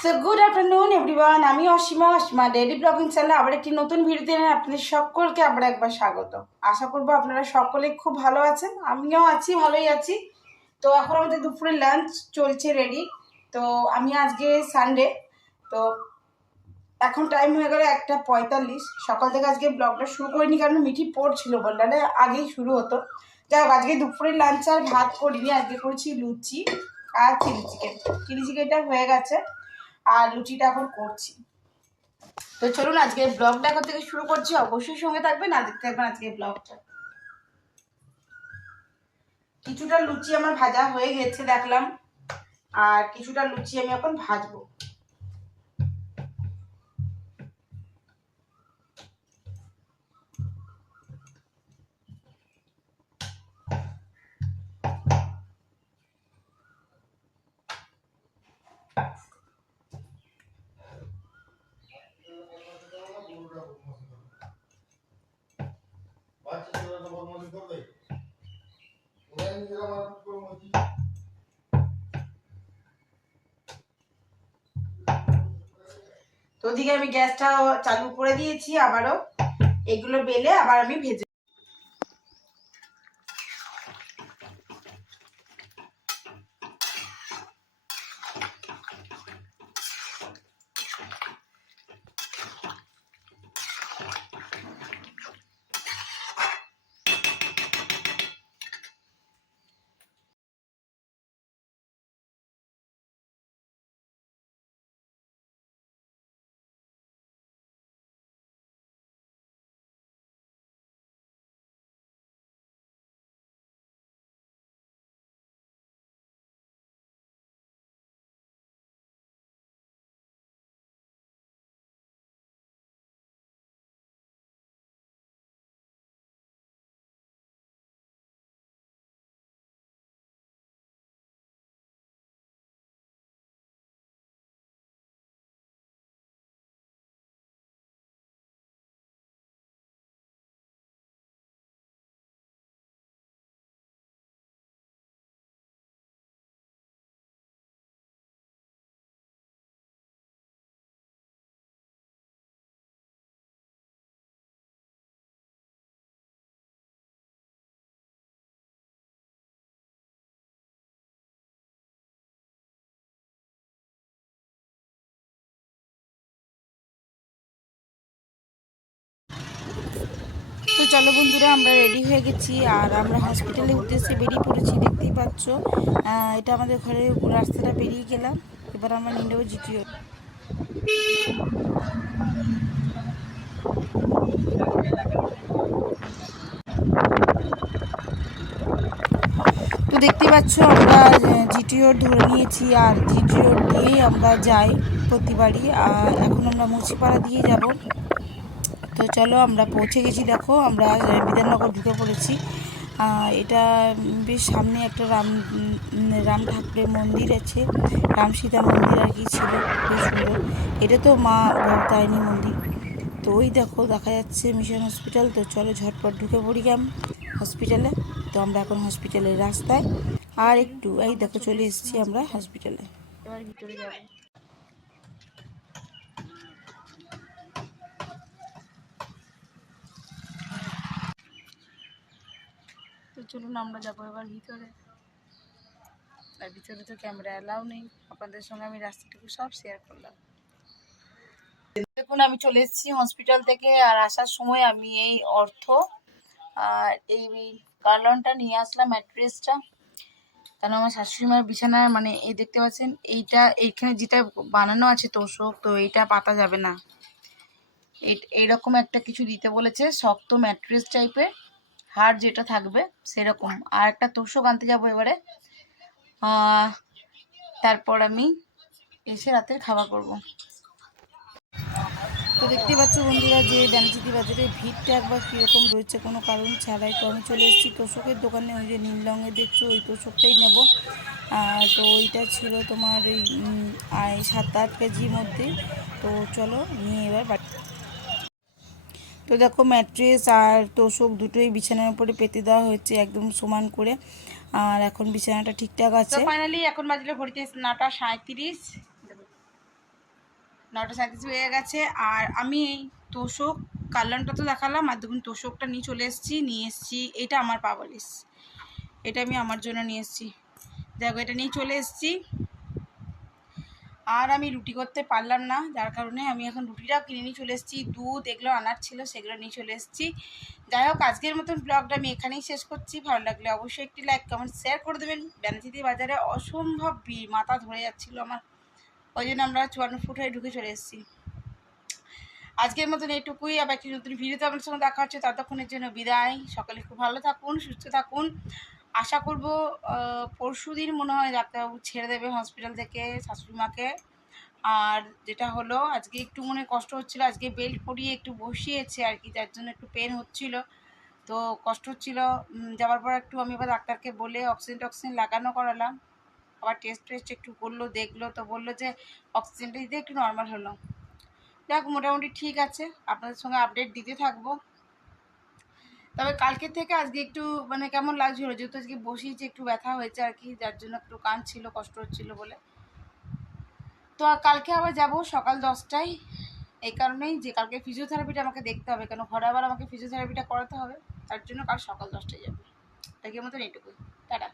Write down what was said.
So good afternoon everyone, আমি Asima daily blogging চ্যানেলে আবার একটি নতুন ভিডিওতে আপনাদের সকলকে আবার একবার স্বাগত। আশা করবো আপনারা সকলে খুব ভালো আছেন, আমিও আছি, ভালোই আছি। তো এখন আমাদের দুপুরে লাঞ্চ চলছে রেডি। তো আমি আজকে সানডে, তো এখন টাইম হয়ে গেল 1:45। সকাল থেকে আজকে ব্লগটা শুরু করিনি কারণ মিঠি পড়ছিল, বললে আগেই শুরু হতো। যাই হোক, আজকে দুপুরে লাঞ্চ আর ভাত করিনি, আজকে করেছি লুচি আর চিলি চিকেনটা হয়ে গেছে আর লুচিটা এখন করছি। তো চলুন আজকে ব্লগটা এখন থেকে শুরু করছি, অবশ্যই সঙ্গে থাকবেন আর দেখতে থাকবেন আজকে ব্লগটা। কিছুটা লুচি আমার ভাজা হয়ে গেছে দেখলাম, আর কিছুটা লুচি আমি এখন ভাজবো। তো ওদিকে আমি গ্যাসটা চালু করে দিয়েছি, আবারও এগুলো বেলে আবার আমি ভেজে। তো চলো বন্ধুরা, আমরা রেডি হয়ে গেছি আর আমরা হসপিটালের উদ্দেশ্যে বেরিয়ে পড়েছি। দেখতেই পাচ্ছ, এটা আমাদের ঘরের রাস্তাটা পেরিয়ে গেলাম। এবার আমরা নিয়ে নেবো জিটিও। তো দেখতেই পাচ্ছ আমরা জিটিও ধরে নিয়েছি আর জিটিও দিয়েই আমরা যাই প্রতিবারই। আর এখন আমরা মুচিপাড়া দিয়ে যাব। তো চলো আমরা পৌঁছে গেছি, দেখো আমরা বিধাননগর ঢুকে পড়েছি। এটা বেশ সামনে একটা রাম ঠাকুরের মন্দির আছে, রাম সীতা মন্দির আর কি ছিল, বেশ সুন্দর। এটা তো মা ভবতারিণী মন্দির। তো ওই দেখো দেখা যাচ্ছে মিশন হসপিটাল। তো চলো ঝটপট ঢুকে পড়ি হসপিটালে। তো আমরা এখন হসপিটালের রাস্তায়, আর একটু এই দেখো চলে এসেছি আমরা হসপিটালে। এবার ভিতরে যাবো। তো চলুন আমরা যাবো এবার ভিতরে। আর ভিতরে তো ক্যামেরা অ্যালাউ নেই, আপনাদের সঙ্গে আমি রাস্তাটুকু সব শেয়ার করলাম। দেখুন আমি চলে এসেছি হসপিটাল থেকে, আর আসার সময় আমি এই আর এই কার্লনটা নিয়ে আসলাম, ম্যাট্রেসটা। কারণ আমার শাশুড়ি মার বিছানার মানে এই দেখতে পাচ্ছেন এইখানে যেটা বানানো আছে তোষক, তো এইটা পাতা যাবে না। এইরকম একটা কিছু দিতে বলেছে, শক্ত ম্যাট্রেস টাইপের, হাড় যেটা থাকবে সেরকম। আর একটা তোষক আনতে যাবো এবারে। তারপর আমি এসে রাতের খাওয়া করব। তো দেখতে পাচ্ছ বন্ধুরা যে ব্যানাচিতি বাজারে ভিড়টা একবার কীরকম রয়েছে কোনো কারণ ছাড়াই। তো আমি চলে এসেছি তোষকের দোকানে, ওই যে নীল রঙের দেখছো ওই তোষকটাই নেব। তো ওইটা ছিল তোমার ওই 7-8 কেজির মধ্যে। তো চলো নিয়ে এবার বাড়ি। তো দেখো ম্যাট্রেস আর তোষক দুটোই বিছানার উপরে পেতে দেওয়া হয়েছে একদম সমান করে। আর এখন বিছানাটা ঠিকঠাক আছে। ফাইনালি এখন বাজলে ঘড়িতে 9টা 37। 9:37 হয়ে গেছে। আর আমি এই তোষক কাল্লানটা তো দেখালাম, আর দেখুন তোষকটা নিয়ে চলে এসেছি। এটা আমার পাওয়ালিস, এটা আমি আমার জন্য নিয়ে এসেছি। দেখো এটা নিয়ে চলে এসেছি। আর আমি রুটি করতে পারলাম না, যার কারণে আমি এখন রুটিটাও কিনে নিয়ে চলে এসেছি। দুধ এগুলো আনার ছিল, সেগুলো নিয়ে চলে এসেছি। যাই হোক, আজকের মতন ব্লগটা আমি এখানেই শেষ করছি। ভালো লাগলে অবশ্যই একটি লাইক কমেন্ট শেয়ার করে দেবেন। ব্যানাচিতি বাজারে অসম্ভব ভিড়, মাথা ধরে যাচ্ছিলো আমার, ওই জন্য আমরা 54 ফুট হয়ে ঢুকে চলে এসেছি। আজকের মতন এইটুকুই, আবার একটি নতুন ভিডিওতে আপনার সঙ্গে দেখা হচ্ছে। ততক্ষণের জন্য বিদায়। সকলে খুব ভালো থাকুন, সুস্থ থাকুন। আশা করব পরশু দিন মনে হয় ডাক্তারবাবু ছেড়ে দেবে হসপিটাল থেকে শাশুড়ি মাকে। আর যেটা হলো, আজকে একটু মনে কষ্ট হচ্ছিলো, আজকে বেল্ট পরিয়ে একটু বসিয়েছে আর কি, যার জন্য একটু পেন হচ্ছিল, তো কষ্ট হচ্ছিলো। যাওয়ার পর একটু আমি আবার ডাক্তারকে বলে অক্সিজেন লাগানো করালাম। আবার টেস্ট একটু করলো, দেখলো, তো বললো যে অক্সিজেনটা দিতে একটু নর্মাল হলো। যাক, মোটামুটি ঠিক আছে, আপনাদের সঙ্গে আপডেট দিতে থাকবো। তবে কালকে থেকে আজকে একটু মানে কেমন লাগছিল, যেহেতু আজকে বসিয়েছি, একটু ব্যথা হয়েছে আর কি, যার জন্য একটু কাঁদছিল, কষ্ট হচ্ছিল বলে। তো কালকে আবার যাব সকাল 10টায়, এই কারণেই যে কালকে ফিজিওথেরাপিটা আমাকে দেখতে হবে, কেন ঘরে আবার আমাকে ফিজিওথেরাপিটা করাতে হবে, তার জন্য কাল সকাল 10টায় যাবো। আজকের মতন এইটুকুই, টাটা।